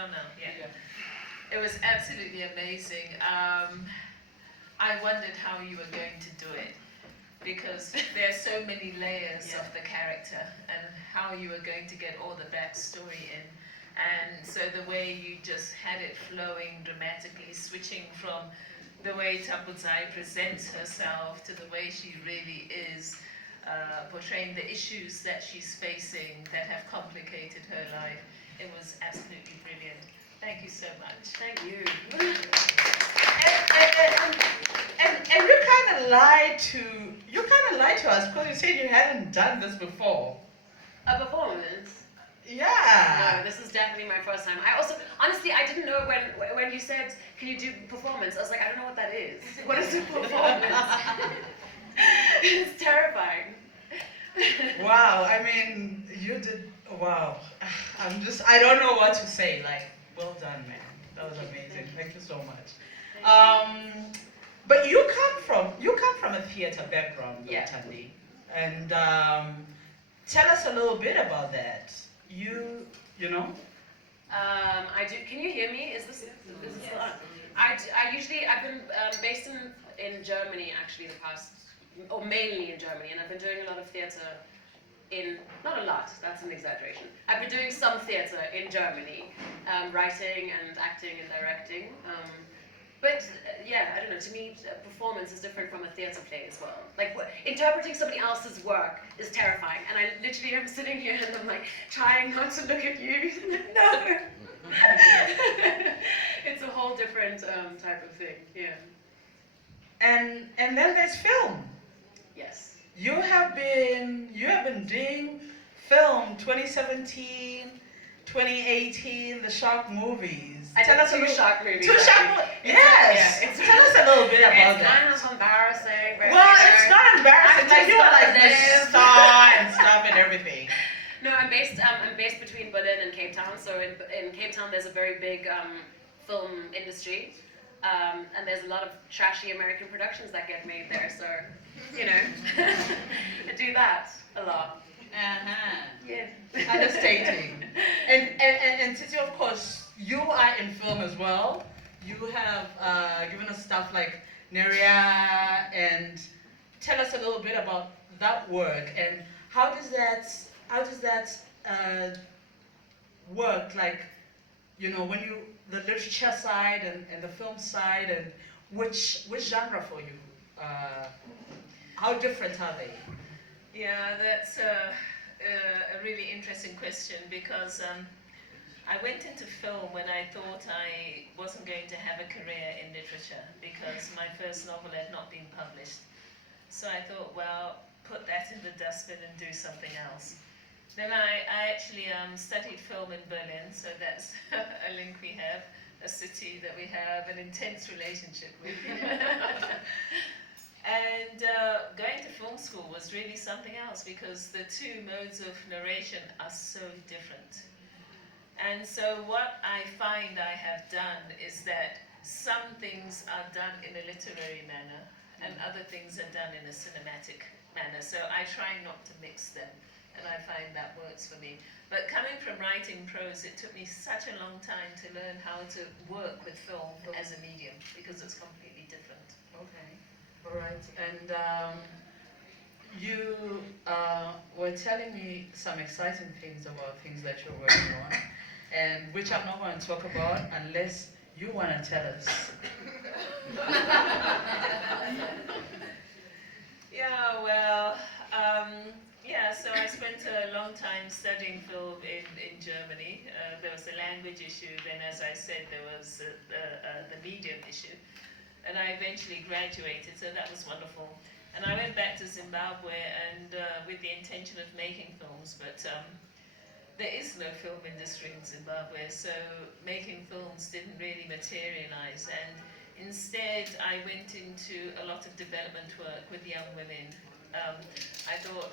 on now? Yeah. It was absolutely amazing. I wondered how you were going to do it, because there are so many layers of the character, and how you were going to get all the backstory in. And so the way you just had it flowing dramatically, switching from the way Tapudzai presents herself to the way she really is, portraying the issues that she's facing that have complicated her life. It was absolutely brilliant. Thank you so much. Thank you. And you kind of lied to us because you said you hadn't done this before. A performance? Yeah. No, this is definitely my first time. I also, honestly, I didn't know when you said, can you do performance? I was like, I don't know what that is. What is a performance? It's terrifying. Wow, I mean, you did, wow. I don't know what to say. Like, well done, man. That was amazing. Thank you so much. But you come from a theater background, though, Thandi. And tell us a little bit about that. You know? I do. Can you hear me? Is this still on? I've been based in Germany actually or mainly in Germany, and I've been doing a lot of theater not a lot, that's an exaggeration. I've been doing some theater in Germany, writing and acting and directing. But yeah, I don't know, to me, performance is different from a theater play as well. Like, interpreting somebody else's work is terrifying, and I literally am sitting here and I'm like, trying not to look at you. No! It's a whole different type of thing, yeah. And then there's film. Yes. You have been doing film 2017, 2018, the shark movies. Tell us two shark movies. Two shark movies. Yes. Yeah, tell us a little bit about that. It's kind of embarrassing. But, well, it's not embarrassing. Like you were like the star and stuff and everything. No, I'm based between Berlin and Cape Town. So in Cape Town, there's a very big film industry, and there's a lot of trashy American productions that get made there. So, you know, I do that a lot. Yeah. Understating. And Tsitsi, of course, you are in film as well. You have given us stuff like Neria, and tell us a little bit about that work and how does that work? Like, you know, when the literature side and the film side, and which genre for you? How different are they? Yeah, that's a really interesting question, because I went into film when I thought I wasn't going to have a career in literature, because my first novel had not been published. So I thought, well, put that in the dustbin and do something else. Then I actually studied film in Berlin, so that's a link we have, a city that we have an intense relationship with. And going to film school was really something else, because the two modes of narration are so different. And so what I find I have done is that some things are done in a literary manner and other things are done in a cinematic manner. So I try not to mix them, and I find that works for me. But coming from writing prose, it took me such a long time to learn how to work with film as a medium, because it's completely different. Okay. All right. And you were telling me some exciting things about things that you're working on, and which I'm not going to talk about unless you want to tell us. Yeah, well, so I spent a long time studying film in Germany. There was a language issue, then as I said, there was the medium issue. And I eventually graduated, so that was wonderful. And I went back to Zimbabwe and with the intention of making films, but there is no film industry in Zimbabwe, so making films didn't really materialize. And instead, I went into a lot of development work with young women. I thought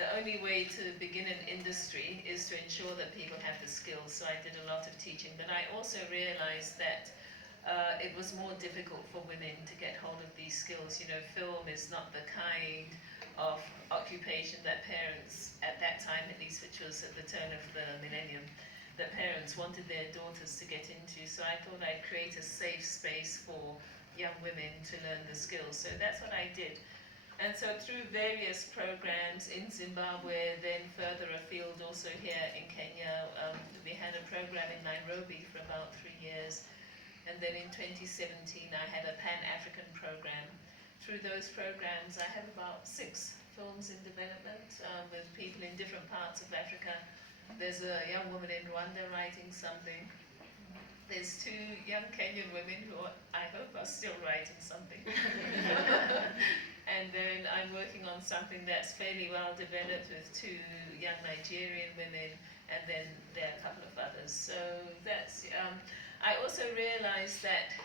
the only way to begin an industry is to ensure that people have the skills, so I did a lot of teaching. But I also realized that it was more difficult for women to get hold of these skills. You know, film is not the kind of occupation that parents, at that time at least, which was at the turn of the millennium, that parents wanted their daughters to get into. So I thought I'd create a safe space for young women to learn the skills. So that's what I did. And so through various programs in Zimbabwe, then further afield also here in Kenya, we had a program in Nairobi for about 3 years. And then in 2017, I had a Pan-African program. Through those programs, I have about 6 films in development with people in different parts of Africa. There's a young woman in Rwanda writing something. There's 2 young Kenyan women who I hope are still writing something. And then I'm working on something that's fairly well developed with 2 young Nigerian women, and then there are a couple of others. So that's, I also realized that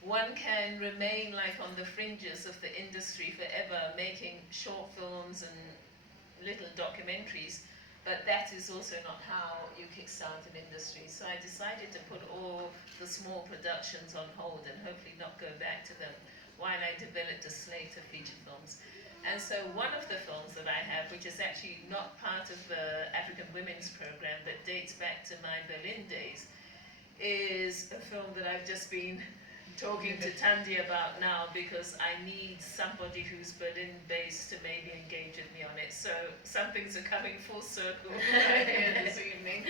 one can remain like on the fringes of the industry forever, making short films and little documentaries, but that is also not how you kickstart an industry. So I decided to put all the small productions on hold and hopefully not go back to them while I developed a slate of feature films. And so one of the films that I have, which is actually not part of the African Women's Program, but dates back to my Berlin days, is a film that I've just been talking to Thandi about now, because I need somebody who's Berlin-based to maybe engage with me on it. So some things are coming full circle right here this evening.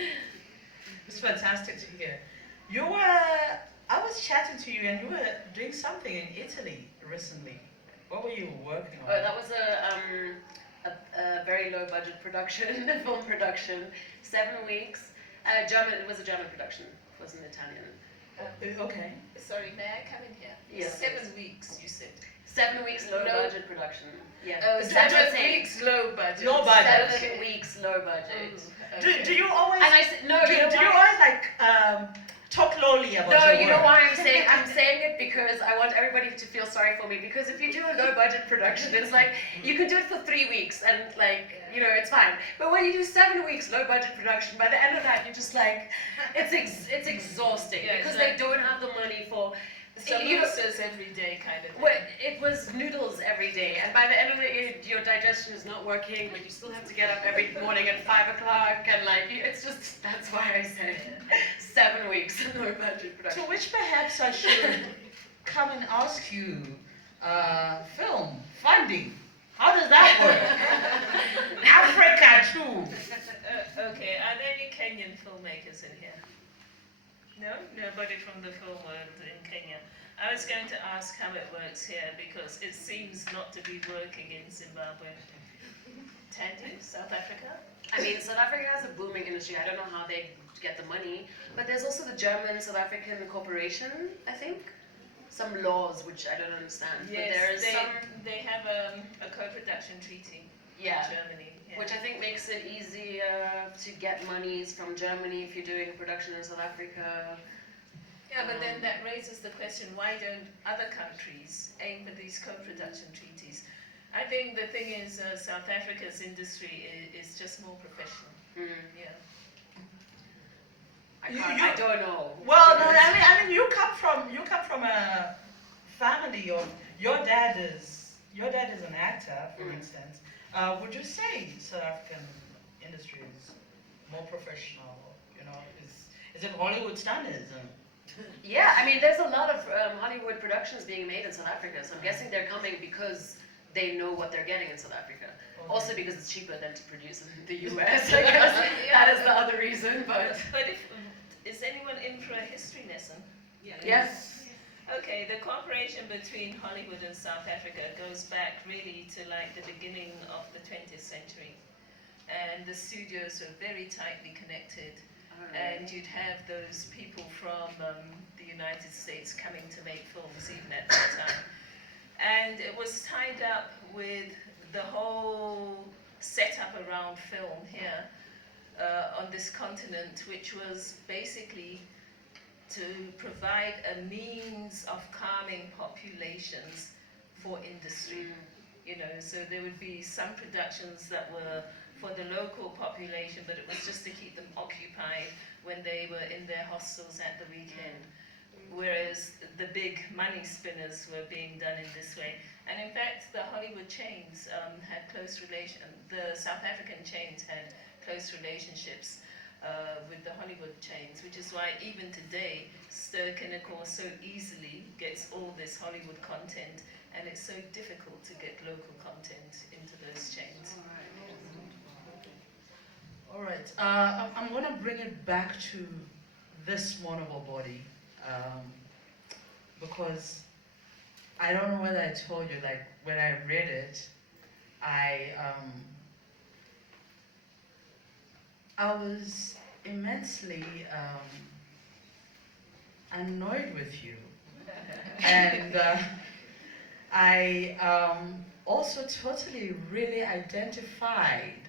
It's fantastic to hear. You were, I was chatting to you and you were doing something in Italy recently. What were you working on? Oh, that was a very low budget production, film production, 7 weeks. German, it was a German production, it wasn't Italian. Okay. Sorry, may I come in here? Yes. 7 weeks, you said. 7 weeks low budget production. Yeah. Oh, 7 weeks low budget. Low budget. 7 weeks low budget. Okay. Do you always? And I said no. Do You know you why? always like talk lowly about No, your you know work? why I'm saying it, because I want everybody to feel sorry for me, because if you do a low budget production, it's like you can do it for 3 weeks and like, you know, it's fine. But when you do 7 weeks low budget production, by the end of that you're just like, it's exhausting, Yeah, because like, they don't have the money for samosas every day kind of thing. well, it was noodles every day, and by the end of it, your digestion is not working, but you still have to get up every morning at 5 o'clock, and like, it's just, that's why I said 7 weeks low budget production. To which perhaps I should come and ask you, film, funding, how does that work? Africa too. Okay, are there any Kenyan filmmakers in here? No? Nobody from the film world in Kenya. I was going to ask how it works here, because it seems not to be working in Zimbabwe. Thandi, South Africa? I mean, South Africa has a booming industry. I don't know how they get the money, but there's also the German-South African Corporation, I think. Some laws which I don't understand. Yes, but there is they have a co-production treaty in Germany. Yeah. which I think makes it easier to get monies from Germany if you're doing a production in South Africa. Yeah, but then that raises the question, why don't other countries aim for these co-production treaties? I think the thing is, South Africa's industry is just more professional. Yeah. I don't know. Well, no, I mean, you come from a family of your dad is an actor, for instance. Would you say South African industry is more professional? You know, is it Hollywood standards? Yeah, I mean, there's a lot of Hollywood productions being made in South Africa, so I'm guessing they're coming because they know what they're getting in South Africa. Okay. Also because it's cheaper than to produce in the US, I guess. That is the other reason, but... But is anyone in for a history lesson? Yes. Okay, the cooperation between Hollywood and South Africa goes back really to like the beginning of the 20th century. And the studios were very tightly connected. And you'd have those people from the United States coming to make films even at that time. And it was tied up with the whole setup around film here on this continent, which was basically to provide a means of calming populations for industry. You know, so there would be some productions that were for the local population, but it was just to keep them occupied when they were in their hostels at the weekend. Whereas the big money spinners were being done in this way. And in fact, the Hollywood chains had close relation. The South African chains had close relationships with the Hollywood chains, which is why even today, Ster-Kinekor so easily gets all this Hollywood content, and it's so difficult to get local content into those chains. All right. I'm going to bring it back to this mournable body, because I don't know whether I told you, like, when I read it, I was immensely annoyed with you, and I also totally really identified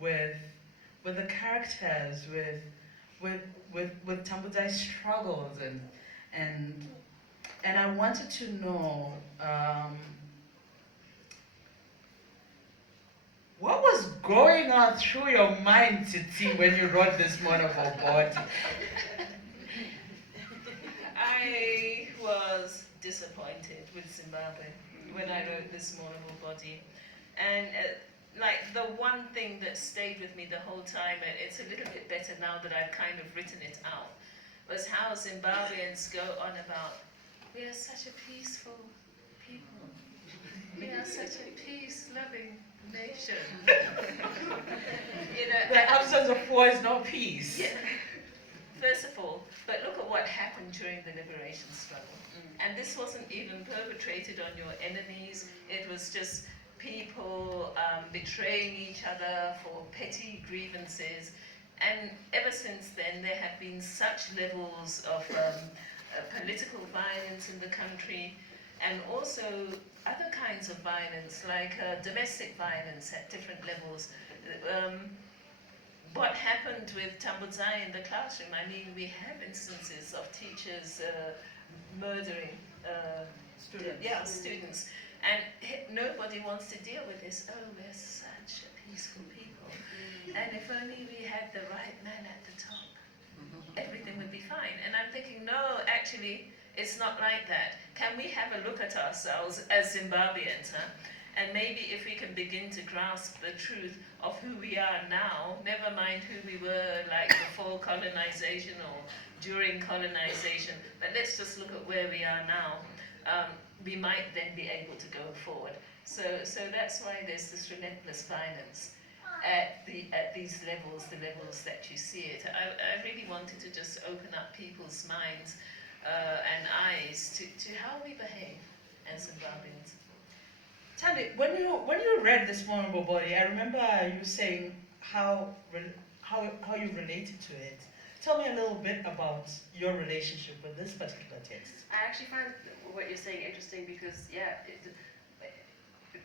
with the characters, with Tambuzai's struggles, and I wanted to know what was going on through your mind, Tsitsi, when you wrote this mournable body? I was disappointed with Zimbabwe when I wrote this mournable body, and like the one thing that stayed with me the whole time, and it's a little bit better now that I've kind of written it out, was how Zimbabweans go on about, we are such a peaceful people, we are such a peace-loving nation. You know, The absence of war is no peace. yeah. First of all, but look at what happened during the liberation struggle. And this wasn't even perpetrated on your enemies. It was just people betraying each other for petty grievances. And ever since then, there have been such levels of political violence in the country, and also other kinds of violence, like domestic violence at different levels. What happened with Tambuzai in the classroom, I mean, we have instances of teachers murdering students. And nobody wants to deal with this. Oh, we're such a peaceful people. And if only we had the right man at the top, everything would be fine. And I'm thinking, no, actually, it's not like that. Can we have a look at ourselves as Zimbabweans, huh? And maybe if we can begin to grasp the truth of who we are now, never mind who we were like before colonization or during colonization, but let's just look at where we are now. We might then be able to go forward. So that's why there's this relentless violence at these levels, the levels that you see it. I really wanted to just open up people's minds and eyes to how we behave as Zimbabweans. Thandi, when you read this mournable body, I remember you saying how you related to it. Tell me a little bit about your relationship with this particular text. I actually find what you're saying interesting because, yeah,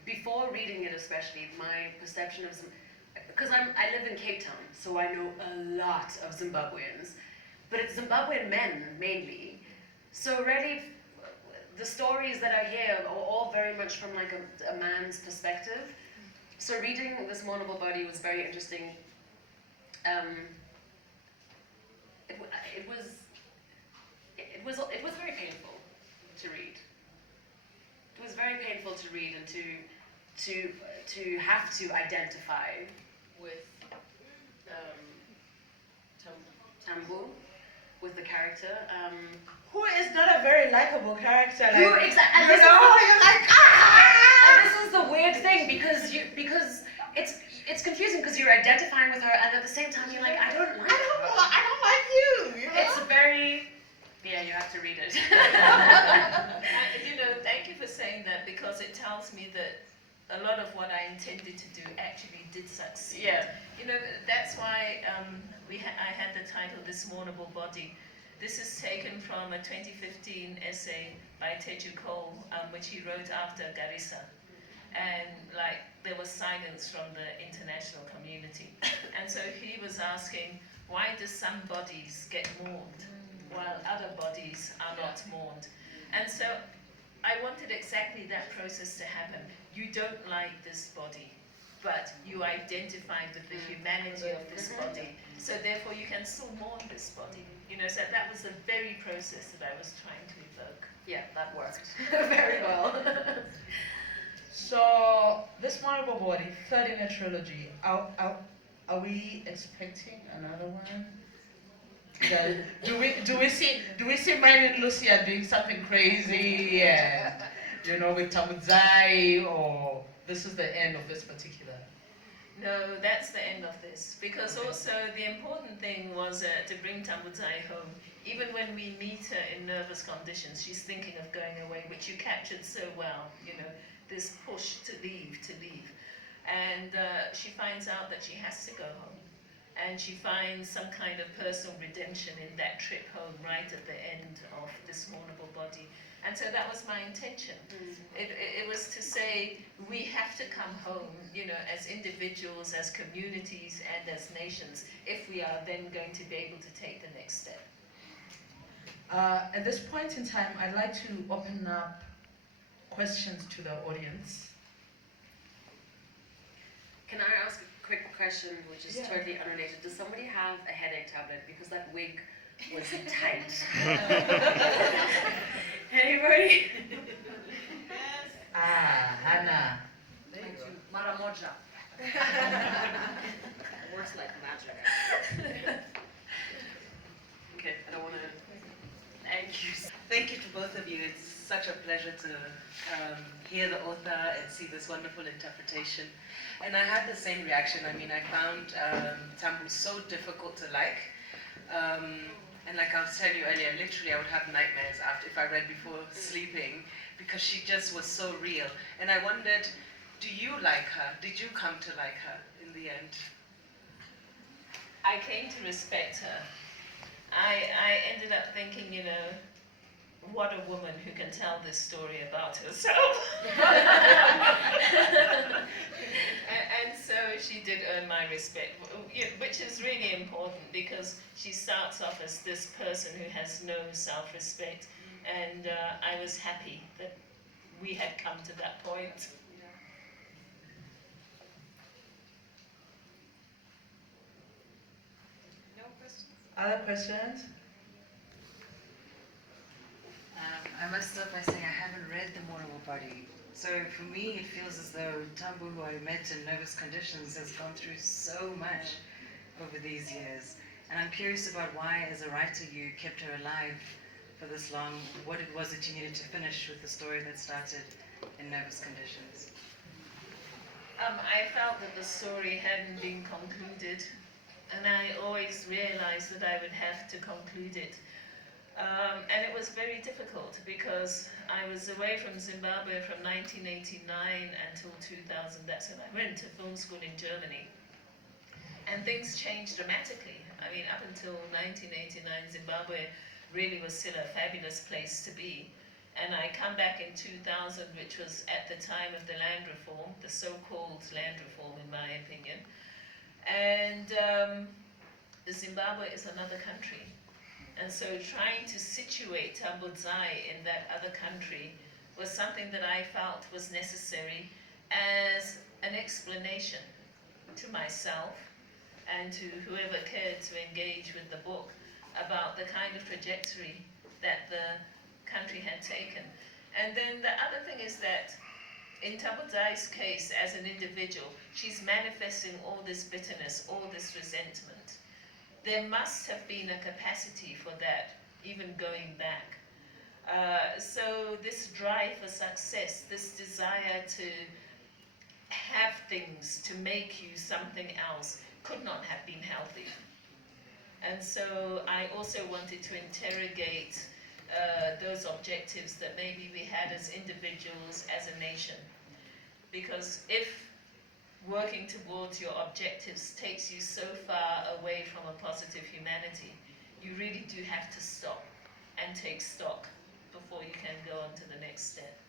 before reading it especially, my perception of because I live in Cape Town, so I know a lot of Zimbabweans, but it's Zimbabwean men mainly. So really, the stories that I hear are all very much from like a man's perspective. So reading this mournable body was very interesting. It was very painful to read. It was very painful to read and to have to identify with Tambu, with the character. Who is not a very likable character? Like, Who exactly? You know, you're like, ah! And this is the weird thing because it's confusing because you're identifying with her and at the same time you're like, I don't like you. You know? It's very. Yeah, you have to read it. You know, thank you for saying that because it tells me that a lot of what I intended to do actually did succeed. Yeah. You know, that's why I had the title This Mournable Body. This is taken from a 2015 essay by Teju Cole, which he wrote after Garissa. And like, there was silence from the international community. And so he was asking, why do some bodies get mourned while other bodies are not mourned? And so I wanted exactly that process to happen. You don't like this body, but you identified with the humanity of this body. So therefore you can still mourn this body. You know, so that was the very process that I was trying to evoke. Yeah, that worked very well. So this mournable body, third in a trilogy. I'll are we expecting another one? Yeah. Do we see Mary and Lucia doing something crazy and with Tamudzai, or this is the end of this particular? No, that's the end of this. Because also the important thing was to bring Tambudzai home. Even when we meet her in nervous conditions, she's thinking of going away, which you captured so well, this push to leave. And she finds out that she has to go home. And she finds some kind of personal redemption in that trip home right at the end of this mournable body. And so that was my intention. It was to say we have to come home, as individuals, as communities, and as nations, if we are then going to be able to take the next step. At this point in time, I'd like to open up questions to the audience. Can I ask a quick question, which is totally unrelated? Does somebody have a headache tablet? Because that wig was tight. Anybody? Hannah. Maramoja. Works like magic. Okay, I don't want to. Thank you. Thank you to both of you. It's such a pleasure to hear the author and see this wonderful interpretation. And I had the same reaction. I mean, I found Tambu so difficult to like. And like I was telling you earlier, literally I would have nightmares if I read before sleeping, because she just was so real. And I wondered, do you like her? Did you come to like her in the end? I came to respect her. I ended up thinking, what a woman who can tell this story about herself. and so she did earn my respect, which is really important, because she starts off as this person who has no self-respect, and I was happy that we had come to that point. No questions? Other questions? I must start by saying I haven't read The Mournable Body. So for me, it feels as though Tambu, who I met in nervous conditions, has gone through so much over these years. And I'm curious about why, as a writer, you kept her alive for this long, what it was that you needed to finish with the story that started in nervous conditions. I felt that the story hadn't been concluded, and I always realized that I would have to conclude it. And it was very difficult because I was away from Zimbabwe from 1989 until 2000. That's when I went to film school in Germany. And things changed dramatically. I mean, up until 1989, Zimbabwe really was still a fabulous place to be. And I come back in 2000, which was at the time of the land reform, the so-called land reform in my opinion. And Zimbabwe is another country. And so trying to situate Tambudzai in that other country was something that I felt was necessary as an explanation to myself and to whoever cared to engage with the book about the kind of trajectory that the country had taken. And then the other thing is that in Tambudzai's case, as an individual, she's manifesting all this bitterness, all this resentment. There must have been a capacity for that, even going back. So this drive for success, this desire to have things, to make you something else, could not have been healthy. And so I also wanted to interrogate those objectives that maybe we had as individuals, as a nation. Because if working towards your objectives takes you so far away from a positive humanity, you really do have to stop and take stock before you can go on to the next step.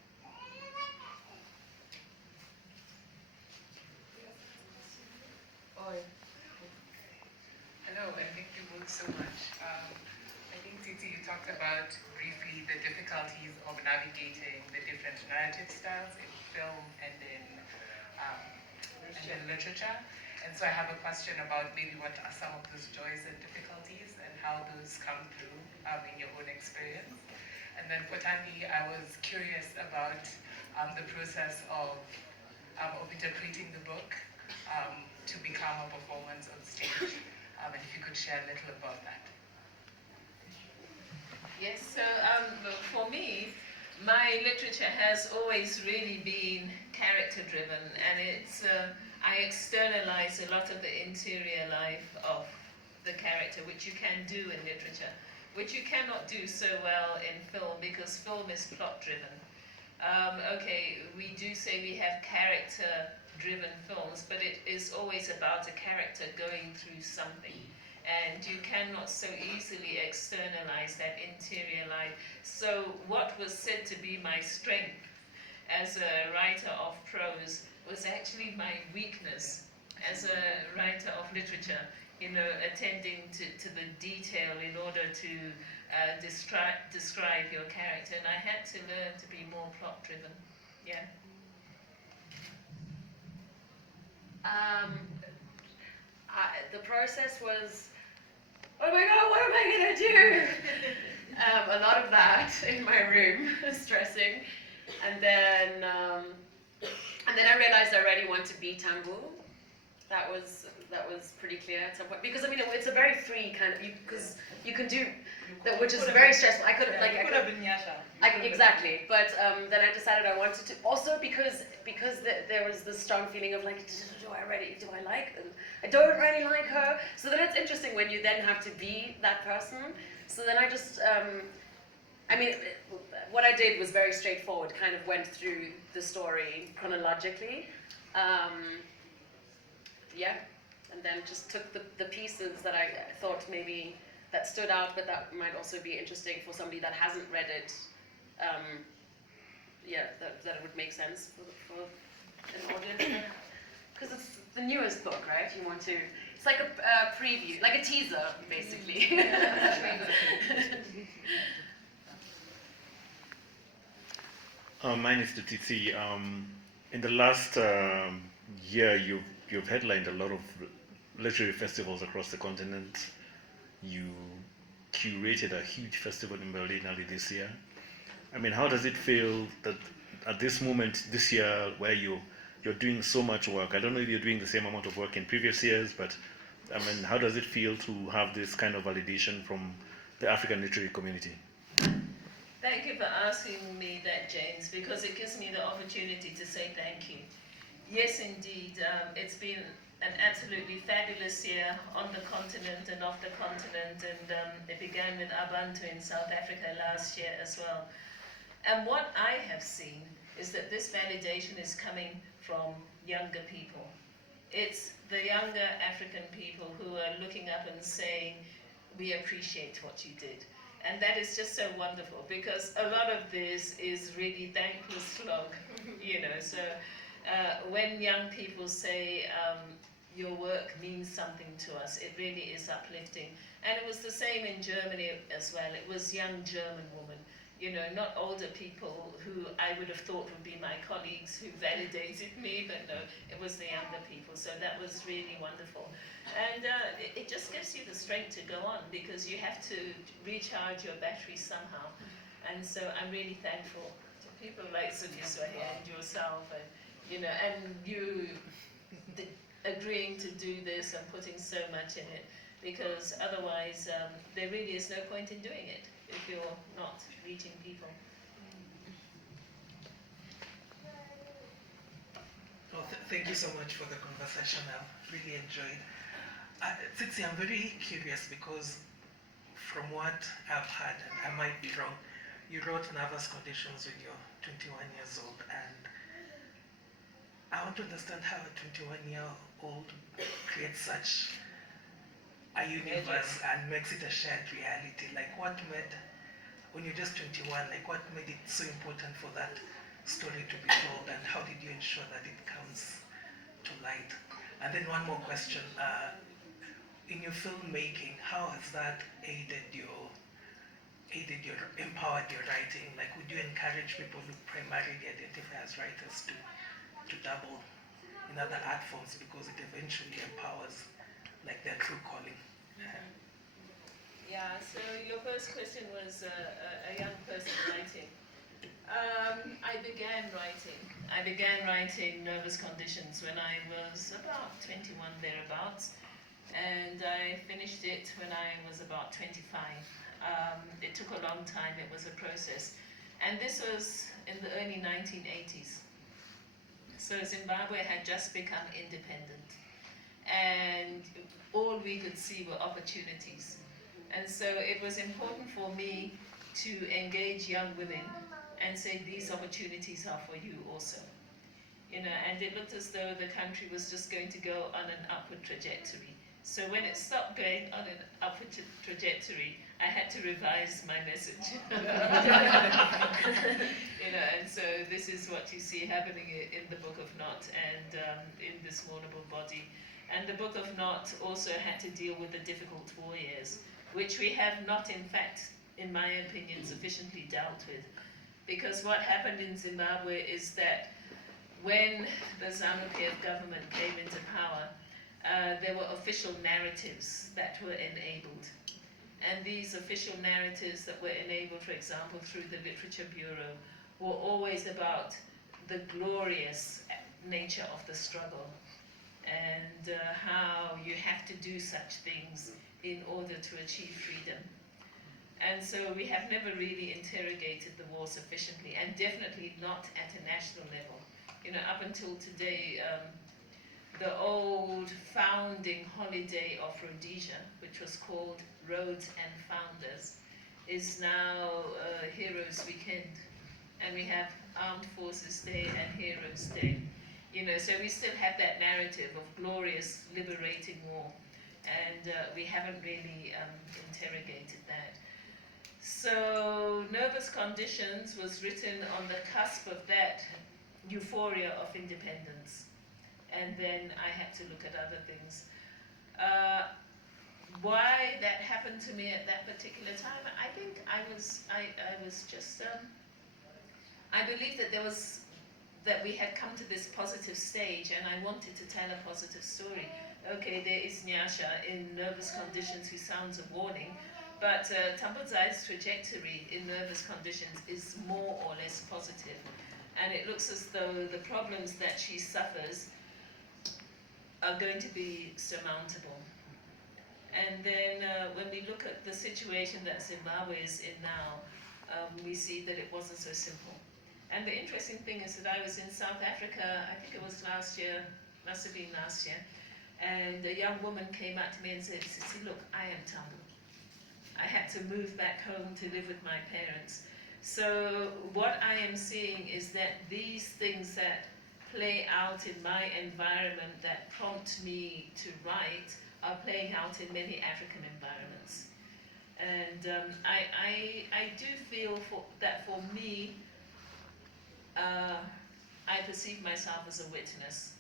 Hello, and thank you both so much. I think, Tsitsi, you talked about briefly the difficulties of navigating the different narrative styles in film and in literature. And so I have a question about maybe what are some of those joys and difficulties and how those come through in your own experience. And then for Thandi, I was curious about the process of interpreting the book to become a performance on stage? And if you could share a little about that. Yes, so for me, my literature has always really been character driven, and it's I externalize a lot of the interior life of the character, which you can do in literature, which you cannot do so well in film because film is plot driven. Okay, we do say we have character driven films, but it is always about a character going through something. And you cannot so easily externalize that interior life. So what was said to be my strength as a writer of prose was actually my weakness as a writer of literature, you know, attending to the detail in order to describe your character. And I had to learn to be more plot driven. Yeah. The process was, oh my god, what am I gonna do? A lot of that in my room, stressing, and then I realized I really want to be Tambu. That was pretty clear at some point, because I mean it's a very free kind of, because you can do that, which is very stressful. I could have been Yasha. Exactly, but then I decided I wanted to, also because there was this strong feeling of like, do I like, and I don't really like her. So then it's interesting when you then have to be that person. So then I just, I mean, what I did was very straightforward, kind of went through the story chronologically. Yeah, and then just took the pieces that I thought maybe that stood out, but that might also be interesting for somebody that hasn't read it. Yeah, that it would make sense for an audience. Because it's the newest book, right? You want to, it's like a preview, like a teaser, basically. Mine is the Tsitsi. In the last year, you've headlined a lot of literary festivals across the continent. You curated a huge festival in Berlin early this year. I mean, how does it feel that at this moment this year, where you're doing so much work? I don't know if you're doing the same amount of work in previous years, but I mean, how does it feel to have this kind of validation from the African literary community? Thank you for asking me that, James, because it gives me the opportunity to say thank you. Yes, indeed, it's been an absolutely fabulous year on the continent and off the continent, and it began with Abantu in South Africa last year as well. And what I have seen is that this validation is coming from younger people. It's the younger African people who are looking up and saying, we appreciate what you did. And that is just so wonderful, because a lot of this is really thankless slog, you know. So when young people say, your work means something to us, it really is uplifting. And it was the same in Germany as well. It was young German women, you know, not older people who I would have thought would be my colleagues who validated me, but no, it was the younger people. So that was really wonderful. And it just gives you the strength to go on, because you have to recharge your battery somehow. And so I'm really thankful to people like Zukiswa here and yourself, and you know, and you agreeing to do this and putting so much in it, because otherwise there really is no point in doing it if you're not reaching people. Well, thank you so much for the conversation. I really enjoyed. Tsitsi, I'm very curious because from what I've heard, and I might be wrong, you wrote Nervous Conditions when you're 21 years old, and I want to understand how a 21-year-old creates such a universe and makes it a shared reality. Like, what made, when you're just 21, like what made it so important for that story to be told, and how did you ensure that it comes to light? And then one more question, in your filmmaking, how has that empowered your writing? Like, would you encourage people who primarily identify as writers to dabble in other art forms, because it eventually empowers like their true calling? Yeah, so your first question was a young person writing. I began writing I began writing Nervous Conditions when I was about 21 thereabouts, and I finished it when I was about 25. It took a long time, it was a process. And this was in the early 1980s. So Zimbabwe had just become independent, and all we could see were opportunities. And so it was important for me to engage young women and say these opportunities are for you also. You know, and it looked as though the country was just going to go on an upward trajectory. So when it stopped going on an upward trajectory, I had to revise my message. You know, and so this is what you see happening in the Book of Not and in This Mournable Body. And the Book of Not also had to deal with the difficult war years, which we have not, in fact, in my opinion, sufficiently dealt with. Because what happened in Zimbabwe is that when the ZANU-PF government came into power, there were official narratives that were enabled. And these official narratives that were enabled, for example, through the Literature Bureau, were always about the glorious nature of the struggle and how you have to do such things in order to achieve freedom. And so we have never really interrogated the war sufficiently, and definitely not at a national level. You know, up until today, the old founding holiday of Rhodesia, which was called Rhodes and Founders, is now Heroes Weekend. And we have Armed Forces Day and Heroes Day. You know, so we still have that narrative of glorious, liberating war. And we haven't really interrogated that. So Nervous Conditions was written on the cusp of that euphoria of independence. And then I had to look at other things. Why that happened to me at that particular time, I think I was just, I believed that we had come to this positive stage, and I wanted to tell a positive story. Okay, there is Nyasha in Nervous Conditions who sounds a warning, but Tambudzai's trajectory in Nervous Conditions is more or less positive. And it looks as though the problems that she suffers are going to be surmountable. And then when we look at the situation that Zimbabwe is in now, we see that it wasn't so simple. And the interesting thing is that I was in South Africa, I think it was last year, must have been last year, and a young woman came up to me and said, "Tsitsi, look, I am Tambu. I had to move back home to live with my parents." So what I am seeing is that these things that play out in my environment that prompt me to write are playing out in many African environments. And I do feel that for me, I perceive myself as a witness.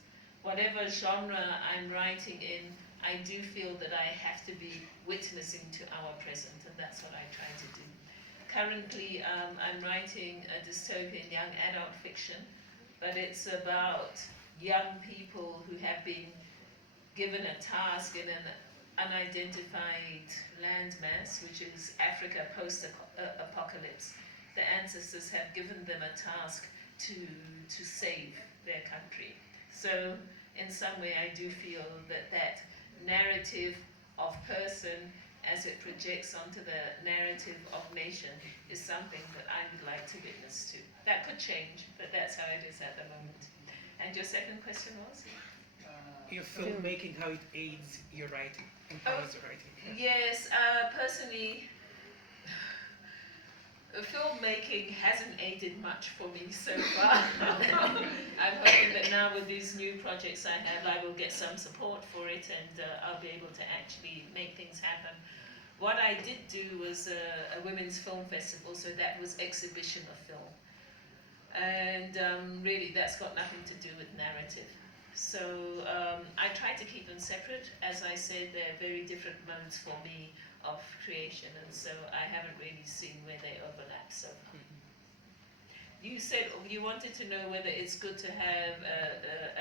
Whatever genre I'm writing in, I do feel that I have to be witnessing to our present, and that's what I try to do. Currently, I'm writing a dystopian young adult fiction, but it's about young people who have been given a task in an unidentified landmass, which is Africa post-apocalypse. The ancestors have given them a task to save their country. So in some way I do feel that narrative of person as it projects onto the narrative of nation is something that I would like to witness to. That could change, but that's how it is at the moment. And your second question was? Your filmmaking, how it aids your writing, empowers your writing. Yes, personally, filmmaking hasn't aided much for me so far. I'm hoping that now with these new projects I have, I will get some support for it, and I'll be able to actually make things happen. What I did do was a women's film festival, so that was exhibition of film. And really that's got nothing to do with narrative. So I try to keep them separate. As I said, they're very different modes for me of creation, and so I haven't really seen where they overlap. So you said you wanted to know whether it's good to have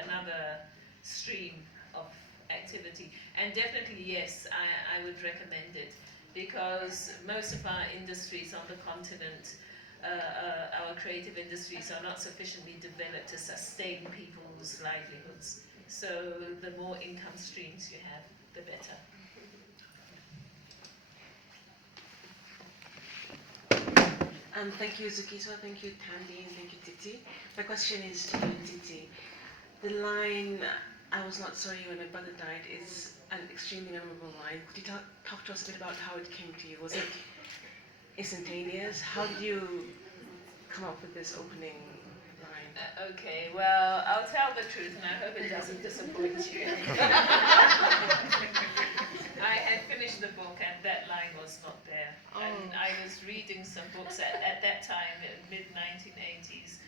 another stream of activity, and definitely yes, I would recommend it, because most of our industries on the continent our creative industries are not sufficiently developed to sustain people's livelihoods. So the more income streams you have, the better. Thank you, Zukiswa, thank you, Thandi, and thank you, Tsitsi. My question is to you, Tsitsi. The line, "I was not sorry when my brother died," is an extremely memorable line. Could you talk to us a bit about how it came to you? Was it instantaneous? How did you come up with this opening line? Okay, well, I'll tell the truth and I hope it doesn't disappoint you. I had finished the book and that line was not there. And I was reading some books at that time, mid-1980s.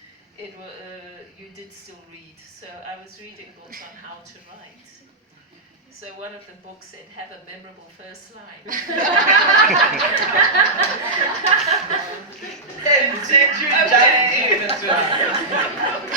You did still read. So I was reading books on how to write. So one of the books said, "Have a memorable first line." And did you just give it to us?